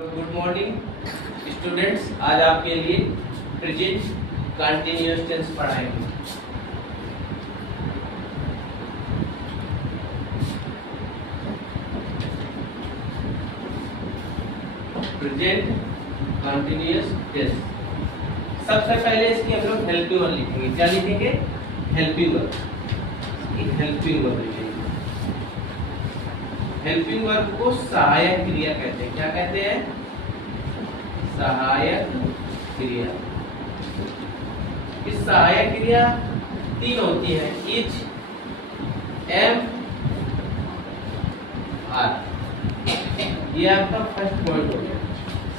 Good morning students, आज आपके लिए प्रेजेंट कंटिन्यूअस टेंस पढ़ाएंगे। Present continuous tense. सबसे पहले इसकी हम लोग हेल्पिंग वर्ब लिखेंगे। क्या लिखेंगे? Helping verb. हेल्पिंग वर्ब लिखेंगे। हेल्पिंग वर्ब को सहायक क्रिया कहते हैं। क्या कहते हैं? सहायक क्रिया। इस सहायक क्रिया तीन होती है, इज, एम, आर। ये आपका फर्स्ट पॉइंट हो गया।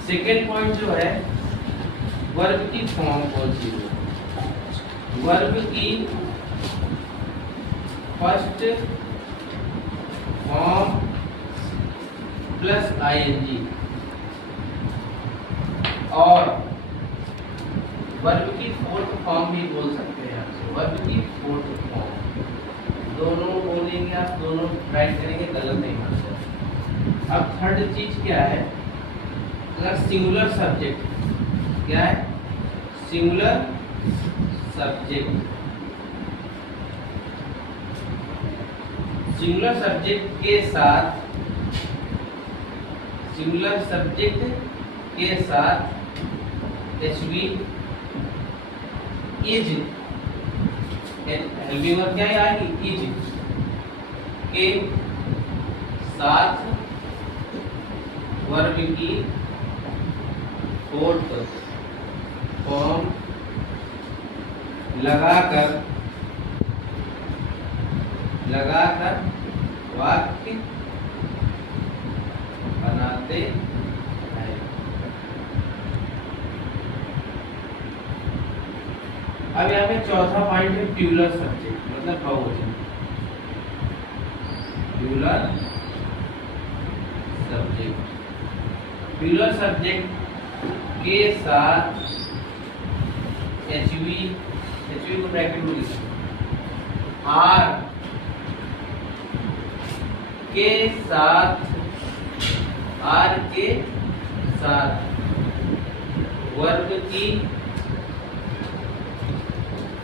सेकेंड पॉइंट जो है, वर्ब की फॉर्म कौन सी है? वर्ब की फर्स्ट फॉर्म प्लस आईएनजी, और वर्ब की फोर्थ फॉर्म भी बोल सकते हैं आपसे। वर्ब की फोर्थ फॉर्म दोनों बोलेंगे आप, दोनों राइट करेंगे, गलत नहीं मानते। अब थर्ड चीज क्या है? अगर सिंगुलर सब्जेक्ट, क्या है? Singular subject. सिंगुलर सब्जेक्ट के साथ, सिंगुलर सब्जेक्ट के साथ एचवी इज, हेल्पिंग वर्ब क्या आएगी? इज के साथ वर्ब की फोर्थ फॉर्म लगाकर वाक्य बनाते हैं। अब यहाँ पे चौथा पॉइंट है प्यूलर सब्जेक्ट, मतलब बहुवचन। Plural subject. प्यूलर सब्जेक्ट के साथ एचवी को ब्रैकेट में लिखा, आर के साथ, आर के साथ वर्ब की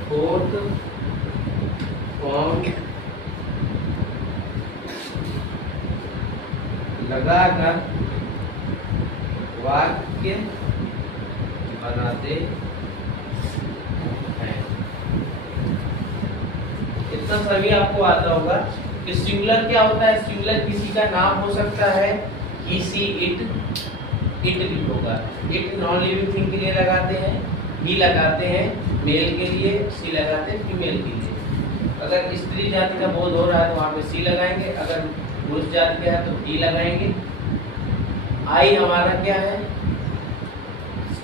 फोर्थ फॉर्म लगाकर वाक्य बनाते हैं। इतना सभी आपको आता होगा कि सिंगुलर क्या होता है। सिंगुलर किसी का नाम हो सकता है, ही, सी, इट भी होगा। इट नॉन लिविंग थिंग के लिए लगाते हैं, ही लगाते हैं मेल के लिए, सी लगाते हैं फीमेल के लिए। अगर स्त्री जाति का बोध हो रहा है तो वहाँ पे सी लगाएंगे, अगर पुरुष जाति का है तो ही लगाएंगे। आई हमारा क्या है?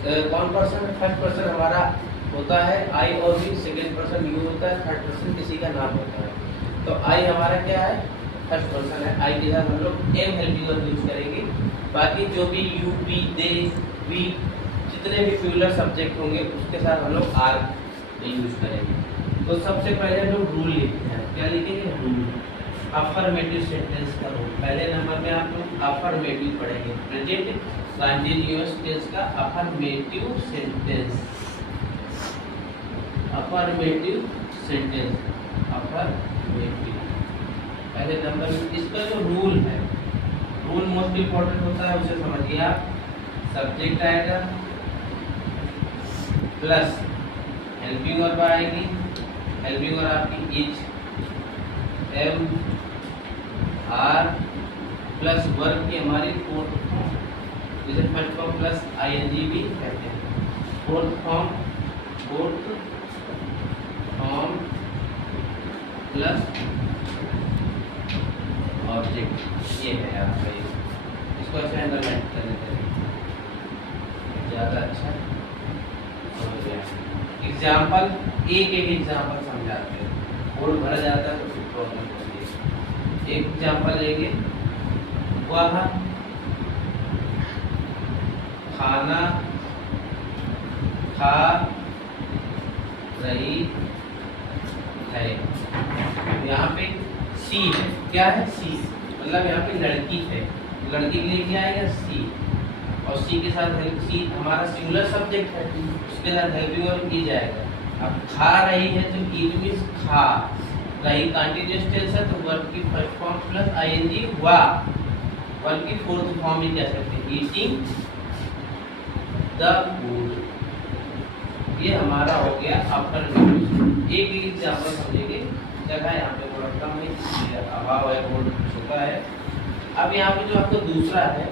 कौन पर्सन? फर्स्ट पर्सन हमारा होता है आई, और भी सेकेंड पर्सन यू होता है, थर्ड पर्सन किसी का नाम होता है। तो आई हमारा क्या है? फर्स्ट पर्सन है। आई के साथ हम लोग एम हेल्पिंग वर्ब यूज करेंगे। बाकी जो भी यू, बी, दे, वी, जितने भी प्यूलर सब्जेक्ट होंगे उसके साथ हम लोग आर यूज करेंगे। तो सबसे पहले हम लोग रूल लिखते हैं। क्या लिखेंगे? रूल। अफर्मेटिव सेंटेंस का रूल। पहले नंबर में आप लोग अफर्मेटिव पढ़ेंगे। प्रेजेंट कंटिन्यूअस टेंस का affirmative sentence. Affirmative sentence, affirmative. पहले नंबर में इसका जो रूल है, रूल मोस्ट इंपॉर्टेंट होता है, उसे समझिए आप। सब्जेक्ट आएगा प्लस हेल्पिंग वर्ब आएगी। हेल्पिंग वर्ब आपकी is, am, are plus verb की हमारी फोर्थ फॉर्म, जिसे फर्स्ट फॉर्म प्लस आईएनजी भी कहते हैं। फोर्थ फॉर्म प्लस ऑब्जेक्ट, ये है आपका। इसको ऐसे अंडरलाइन कर देते हैं, ज़्यादा अच्छा समझ गया। एग्जाम्पल, एक एग्जाम्पल समझाते हैं, बोर्ड भरा जाता है तो फिर प्रॉब्लम होती है। एक एग्जाम्पल लेंगे, वह खाना खा रही है। यहाँ पे सी है, क्या है? सी, मतलब यहाँ पे लड़की है, लड़की के लिए क्या आएगा? सी। और सी के साथ सी हमारा सिंगुलर सब्जेक्ट है, उसके साथ हेल्पिंग वर्ब ई जाएगा। अब खा रही है तो ईट मींस खा रही, कंटीन्यूअस टेंस है तो वर्ब की फर्स्ट फॉर्म प्लस आईएनजी हुआ, वर्ब की फोर्थ फॉर्म भी कह सकते हैं ईटिंग द फूड। ये हमारा हो गया आफ्टर मीटिंग। एक एग्जांपल समझेंगे, जगह यहाँ पे थोड़ा कम है, अभाव है, बोर्ड छोटा है। अब यहाँ पे जो आपका दूसरा है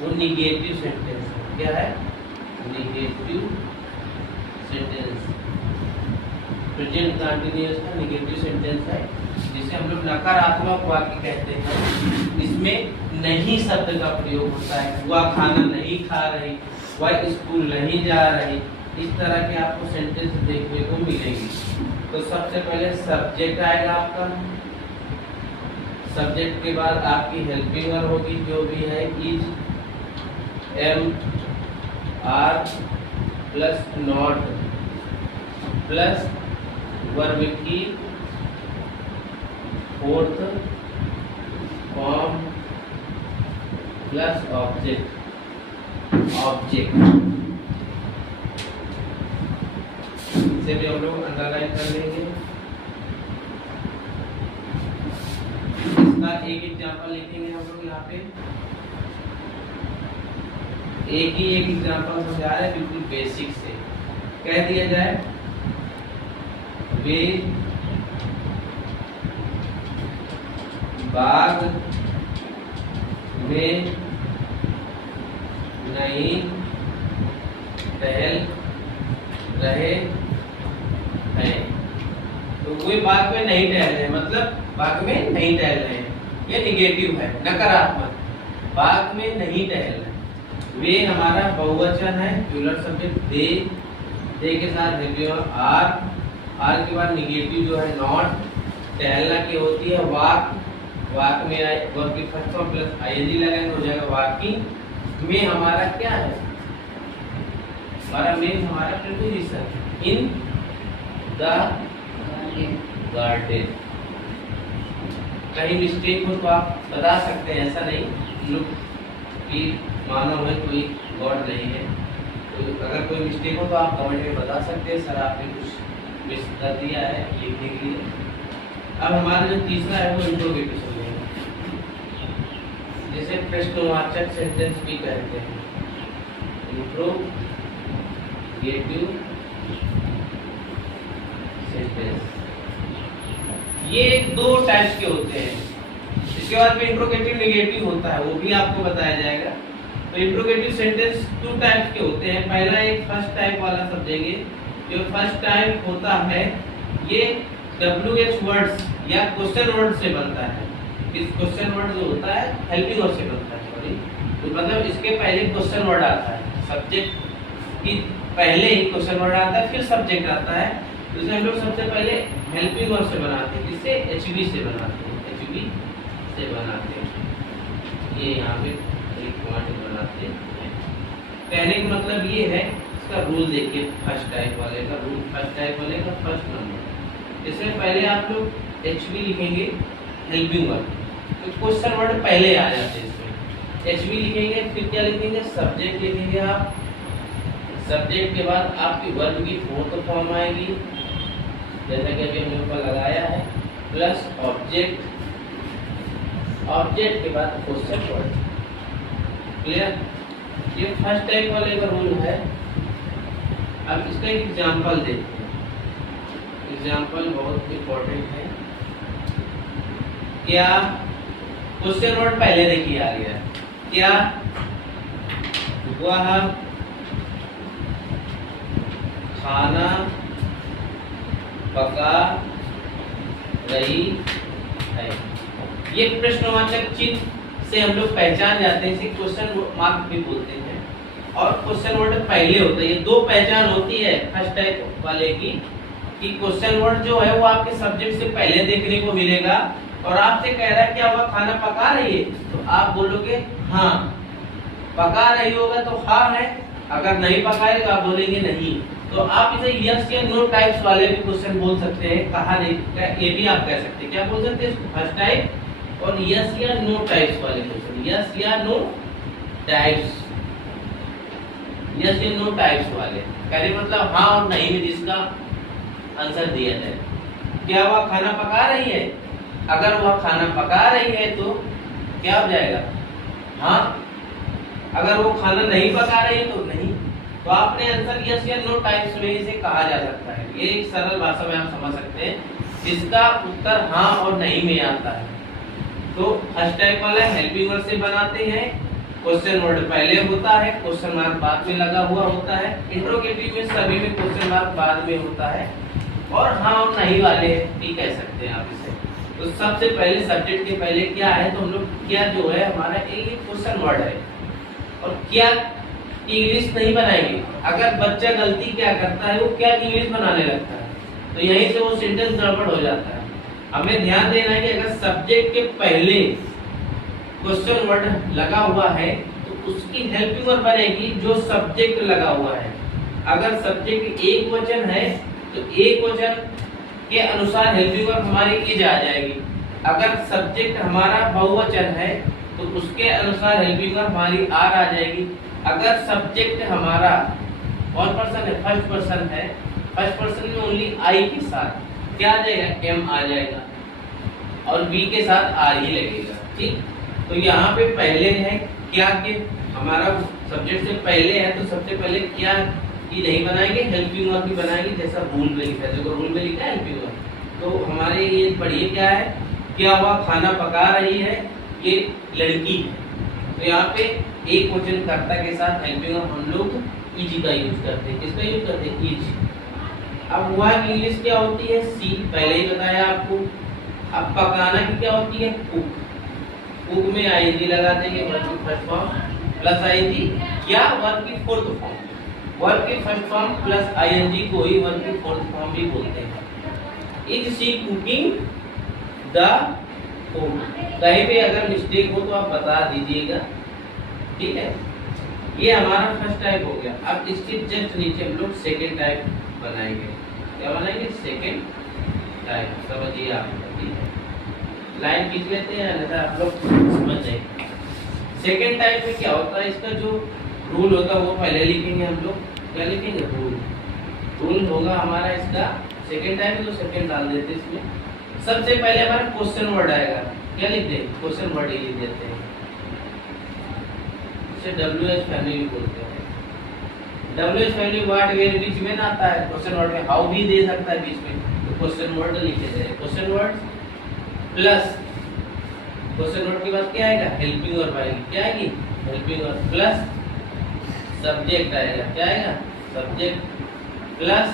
वो निगेटिव सेंटेंस है। क्या है? निगेटिव सेंटेंस, प्रेजेंट कंटीन्यूअस का निगेटिव सेंटेंस है, जिसे हम लोग नकारात्मक वाक्य कहते हैं। इसमें नहीं शब्द का प्रयोग होता है। वह खाना नहीं खा रही, वह स्कूल नहीं जा रही, इस तरह के आपको सेंटेंस देखने को मिलेंगे। तो सबसे पहले सब्जेक्ट आएगा आपका, सब्जेक्ट के बाद आपकी हेल्पिंग वर्ब होगी जो भी है is, am, are plus not plus verb की फोर्थ फॉर्म प्लस ऑब्जेक्ट। इसे भी हम लोग अंडरलाइन कर लेंगे। इसका एक एग्जांपल लिखेंगे हम लोग यहाँ पे। एक एग्जांपल समझा रहे हैं बिल्कुल बेसिक से। कह दिया जाए वे बाग में नहीं टहल रहे हैं। तो वे बाग में नहीं टहल रहे, मतलब बाग में नहीं टहल रहे हैं, ये निगेटिव है, नकारात्मक। बाग में नहीं टहल रहे। वे हमारा बहुवचन है, प्लूरल सब्जेक्ट दे के साथ आर के बाद निगेटिव जो है नॉट, टहलना की होती है वाक में वर्ब की फर्स्ट फॉर्म प्लस आईएनजी लगाएंगे, हो जाएगा वाकिंग। में हमारा क्या है? हमारा प्रीपोजिशन इन द गार्डन। कहीं मिस्टेक हो तो आप बता सकते हैं, ऐसा नहीं लोग कि मानव है, कोई गॉड नहीं है। तो अगर कोई मिस्टेक हो तो आप कमेंट में बता सकते हैं, सर आपने कुछ मिस कर दिया है लिखने के लिए। अब हमारा जो तीसरा है वो इंट्रोगेटिव समझेंगे, जिसे प्रश्नवाचक सेंटेंस भी कहते हैं। इंट्रोगेटिव सेंटेंस ये दो टाइप्स के होते हैं। इसके बाद में इंट्रोगेटिव नेगेटिव होता है, वो भी आपको बताया जाएगा। तो इंट्रोगेटिव सेंटेंस टू टाइप्स के होते हैं। पहला एक फर्स्ट टाइप वाला समझेंगे। जो फर्स्ट टाइप होता है ये WH वर्ड्स या क्वेश्चन वर्ड से बनता है। इस क्वेश्चन वर्ड जो होता है हेल्पिंग वर्ड से बनता है, सॉरी। तो मतलब इसके पहले क्वेश्चन वर्ड आता है, सब्जेक्ट की पहले ही क्वेश्चन वर्ड आता है, फिर सब्जेक्ट आता है। तो इसे हम लोग सबसे पहले हेल्पिंग वर्ब से बनाते हैं, जिससे HV से बनाते हैं, HV से बनाते हैं। ये यहाँ पे एक पॉइंट बनाते हैं। कहने का मतलब ये है, इसका रूल देखिए फर्स्ट टाइप वाले का रूल, फर्स्ट टाइप वाले का फर्स्ट नंबर। इसमें पहले आप लोग HV लिखेंगे हेल्पिंग वर्ब, तो क्वेश्चन वर्ड पहले आ जाते हैं इसमें। HV लिखेंगे, फिर क्या लिखेंगे? सब्जेक्ट लिखेंगे आप। सब्जेक्ट के बाद आपकी वर्ब की फोर्थ फॉर्म आएगी, जैसा कि अभी हमने ऊपर लगाया है, प्लस ऑब्जेक्ट। ऑब्जेक्ट के बाद क्वेश्चन वर्ड। क्लियर? ये फर्स्ट टाइप वाले का रूल है। अब इसका एक एग्जांपल देखते हैं। एग्जांपल बहुत इंपॉर्टेंट है। क्या क्वेश्चन वर्ड पहले देखिए आ गया, क्या वह खाना पका रही है? ये प्रश्नवाचक चिन्ह से हम लोग पहचान जाते हैं, इसे क्वेश्चन मार्क भी बोलते हैं। और क्वेश्चन वर्ड पहले होता है। ये दो पहचान होती है फर्स्ट टाइप वाले की, कि क्वेश्चन वर्ड जो है वो आपके सब्जेक्ट से पहले देखने को मिलेगा और आपसे कह रहा है क्या वह खाना पका रही है, तो आप बोलोगे हाँ। पका रही होगा तो हाँ है, अगर नहीं पकाए तो आप बोलेंगे नहीं। तो आप इसे यस या नो टाइप्स वाले भी क्वेश्चन बोल सकते हैं। कहा नहीं, ये भी आप कह सकते हैं। क्या बोल सकते हैं? फर्स्ट टाइप और यस या नो टाइप्स वाले क्वेश्चन, यस या नो टाइप्स। यस या नो टाइप्स वाले, कहने मतलब हाँ और नहीं में जिसका आंसर दिया जाए। क्या वह खाना पका रही है? अगर वह खाना पका रही है तो क्या हो जाएगा? हाँ। अगर वो खाना नहीं पका रही है तो नहीं। तो आपने आंसर यस या नो टाइप्स में इसे कहा जा सकता है। ये एक सरल भाषा में आप समझ सकते हैं, जिसका उत्तर हाँ और नहीं में आता है। तो फर्स्ट टाइप वाला हेल्पिंग वर्ड से बनाते हैं, क्वेश्चन वर्ड पहले होता है, क्वेश्चन मार्क बाद में लगा हुआ होता है। इंट्रोगेटिव में सभी में क्वेश्चन मार्क बाद में होता है, और हाँ और नहीं वाले भी कह सकते हैं आप इसे। तो सबसे पहले सब्जेक्ट के पहले क्या है, तो हम लोग क्या जो है हमारा एक क्वेश्चन वर्ड है, और क्या इंग्लिश नहीं बनाएंगे। अगर बच्चा गलती क्या करता है, वो क्या इंग्लिश बनाने लगता है, तो यहीं से वो सेंटेंस गड़बड़ हो जाता है। हमें ध्यान देना है कि अगर सब्जेक्ट के पहले क्वेश्चन वर्ड लगा हुआ है तो उसकी हेल्पिंग वर्ड बनेगी जो सब्जेक्ट लगा हुआ है। अगर सब्जेक्ट एक वचन है तो एक वचन के अनुसार हेल्पिंग वर्ब हमारी इज आ जाएगी। अगर सब्जेक्ट हमारा बहुवचन है तो उसके अनुसार हेल्पिंग वर्ब हमारी आर आ जाएगी। अगर सब्जेक्ट हमारा कौन पर्सन है, फर्स्ट पर्सन है, फर्स्ट पर्सन में ओनली आई के साथ क्या आ जाएगा, एम आ जाएगा, और बी के साथ आर ही लगेगा। ठीक, तो यहाँ पे पहले है क्या के हमारा सब्जेक्ट से पहले है, तो सबसे पहले क्या की नहीं बनाएंगे, हेल्पिंग वर्ब की बनाएंगे, जैसा रूल में लिखा है। देखो रूल में लिखा है हेल्पिंग वर्ब। तो हमारे ये पढ़िए क्या है, क्या वह खाना पका रही है, ये लड़की है। तो यहाँ पे एक वचन कर्ता के साथ हेल्पिंग वर्ब हम लोग इज का यूज करते हैं। किसका यूज करते हैं, इज। अब वह इंग्लिश क्या होती है, सी, पहले ही बताया आपको। अब पकाना की क्या होती है, कुक। कुक में आईएनजी लगा देंगे, वर्ब की फर्स्ट फॉर्म प्लस आईएनजी, या वर्ब की फोर्थ फॉर्म। वर्ब की फर्स्ट फॉर्म प्लस आईएनजी को ही वर्ब की फोर्थ फॉर्म भी बोलते हैं। Is she cooking the food. कहीं पे अगर मिस्टेक हो तो आप बता दीजिएगा, ठीक है। ये हमारा फर्स्ट टाइप हो गया। अब इसके जस्ट नीचे हम लोग सेकेंड टाइप बनाएंगे। क्या बनाएंगे, सेकेंड टाइप। समझिए आप, ठीक है। लाइन खींच लेते हैं, अन्यथा आप लोग समझ जाएंगे। सेकेंड टाइप में क्या होता है, इसका जो रूल होगा वो पहले लिखेंगे हम लोग। क्या लिखेंगे, रूल। रूल होगा हमारा इसका सेकेंड टाइप, तो सेकेंड डाल देते हैं इसमें। सबसे पहले हमारा क्वेश्चन वर्ड आएगा। क्या लिखते हैं, क्वेश्चन वर्ड ही लिख देते हैं। इसे WH फैमिली बोलते हैं। WH फैमिली वर्ड वेयर बीच में ना आता है, क्वेश्चन वर्ड में हाउ भी दे सकता है बीच में, तो क्वेश्चन वर्ड लिख देते हैं। Question word plus question word के बाद क्या आएगा, हेल्पिंग वर्ब आएगी। क्या आएगी, हेल्पिंग वर्ब प्लस सब्जेक्ट आएगा। क्या आएगा, सब्जेक्ट प्लस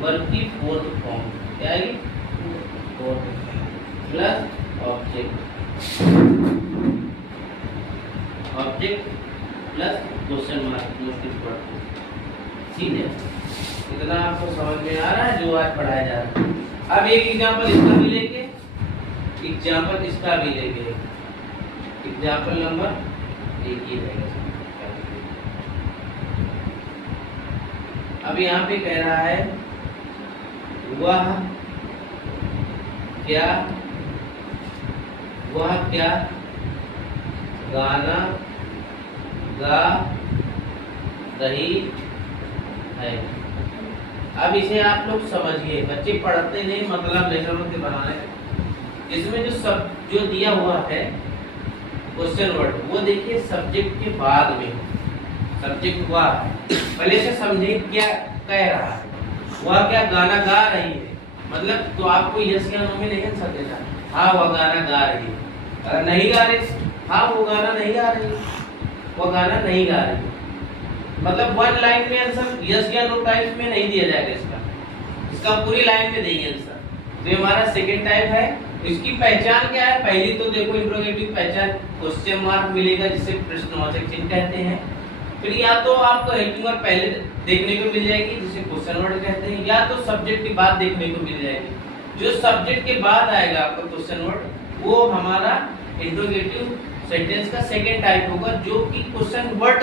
वर्ब की फोर्थ फॉर्म। क्या आएगी, fourth plus object. Object plus question mark, most important. ठीक है, इतना आपको समझ में आ रहा है जो आज पढ़ाया जा रहा है। अब एक एग्जांपल इसका भी लेंगे, एग्जांपल इसका भी लेंगे। एग्जांपल नंबर एक ही रहेगा। अब यहाँ पे कह रहा है वह क्या गाना गा रही है। अब इसे आप लोग समझिए, बच्चे पढ़ते नहीं, मतलब नहीं समझते बनाने। इसमें जो दिया हुआ है क्वेश्चन वर्ड, वो देखिए सब्जेक्ट के बाद में, सब्जेक्ट हुआ पहले से समझिए क्या कह रहा है। वह क्या गाना गा रही है, मतलब तो आपको यस या नो में नहीं आंसर देना। हाँ वह गाना गा रही है। अगर नहीं गा रही, हाँ वो गाना नहीं गा रही, वो गाना नहीं गा रही, मतलब वन लाइन में आंसर यस या नो टाइप में नहीं दिया जाएगा। इसका पूरी लाइन में देंगे आंसर। तो ये हमारा सेकेंड टाइप है। इसकी पहचान क्या है, पहली तो देखो इंट्रोगेटिव पहचान, क्वेश्चन मार्क मिलेगा जिसे प्रश्नवाचक चिन्ह कहते हैं। फिर या तो आपको हेल्पिंग वर्ब पहले देखने को मिल जाएगी जिसे क्वेश्चन वर्ड कहते हैं, या तो सब्जेक्ट के बाद देखने को मिल जाएगी। जो सब्जेक्ट के बाद आएगा आपका क्वेश्चन वर्ड, वो हमारा इंट्रोगेटिव सेंटेंस का सेकेंड टाइप होगा, जो कि क्वेश्चन वर्ड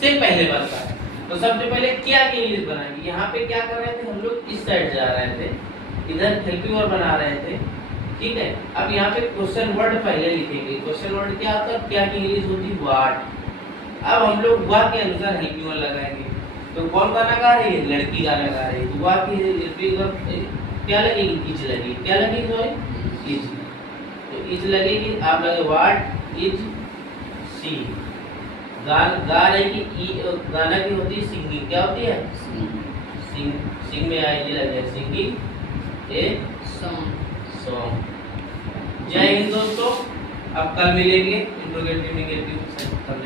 से पहले बनता है। तो सबसे पहले क्या की इंग्लिश बनाएंगे। यहाँ पे क्या कर रहे थे हम लोग, इस साइड जा रहे थे, इधर हेल्पिंग वर्ब बना रहे थे, ठीक है। अब यहाँ पे क्वेश्चन वर्ड पहले लिखेंगे। क्वेश्चन वर्ड क्या होता है, क्या की इंग्लिश होती है, व्हाट। अब हम लोग हुआ के अनुसार हेल्पिंग वर्ब लगाएंगे। तो कौन गाना गा रही है? लड़की गाना गा रही है। तो हुआ की हेल्पिंग वर्ब क्या लगेगी? इज लगेगी। क्या लगेगी भाई? इज। तो इज लगेगी, आप लगे व्हाट इज सी। गा रही की गाना की होती है सिंगिंग। क्या होती है? सिंग में आएगी लगे सिंगिंग ए सॉन्ग। जय हिंद दोस्तों, अब कल मिलेंगे इंट्रोगेटिव नेगेटिव।